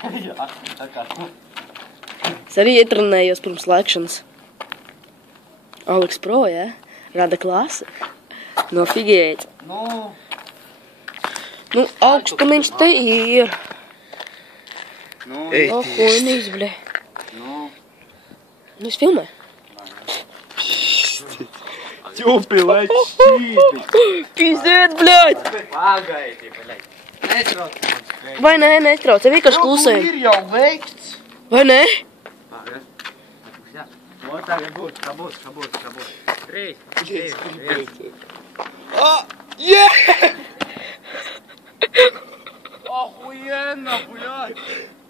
Jā, tā kā tu. Es arī ietrenējos pirms lēkšanas. Aleks Pro, jā? Rada klase. No figēt. Nu, augstumiņš te ir. O, huinīs, bļe. Nu, es filmē. Ķupi, lai šķīti. Pizdēt, bļaļ. Pagaidi, bļaļ. Netrauc man skrēt. Vai nē, netrauc, vienkārši klusējam. Ir jau veikts. Vai nē? Pagaidi. O, tagad būs, kā būs. 3, 4, 1. Yeah! Охуенно, блядь!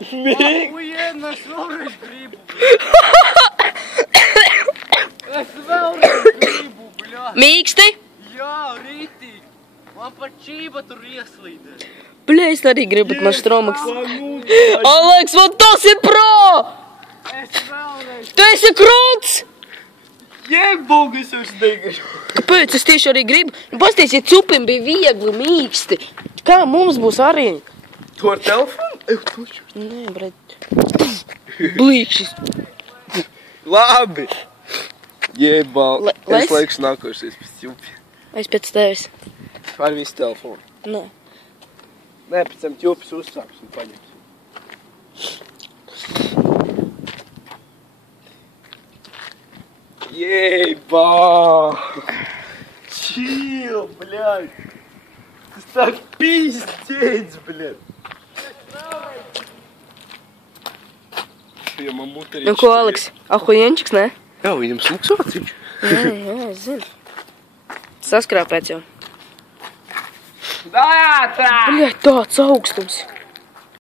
Охуенно, šoreiz gribu, Es vēlreiz gribu, blядь! Mīksti? Jā, rītīgi! Man pat čība tur ieslīdē! Bļa, es arī gribu, bet man štromaks. Aleks, vot tas ir pro! Es vēlreiz! Tu esi krūts! Jebūgas vairs negribu! Kāpēc? Es tieši arī gribu. Nu, pasties, ja cupim bija viegli, mīksti. Kā mums būs arī? Tu ar telefonu? Tuču. Nē, bret. Blīkšis. Labi! Jebal. Les? Es laiks nākošies pēc ķupi. Es pēc tevis. Ar visu telefonu. Nē. Nē, pēc tam ķupis uzsāks un paņems. Ебать! Чил, блядь! Ты так пиздец, блядь! Nu, ko, Aleks? Ahujienčiks, ne? Jā, viņam smuks vāciņš. Jā, es zinu. Saskrāpēc jau. Да, да! Bļa, tāds augstums.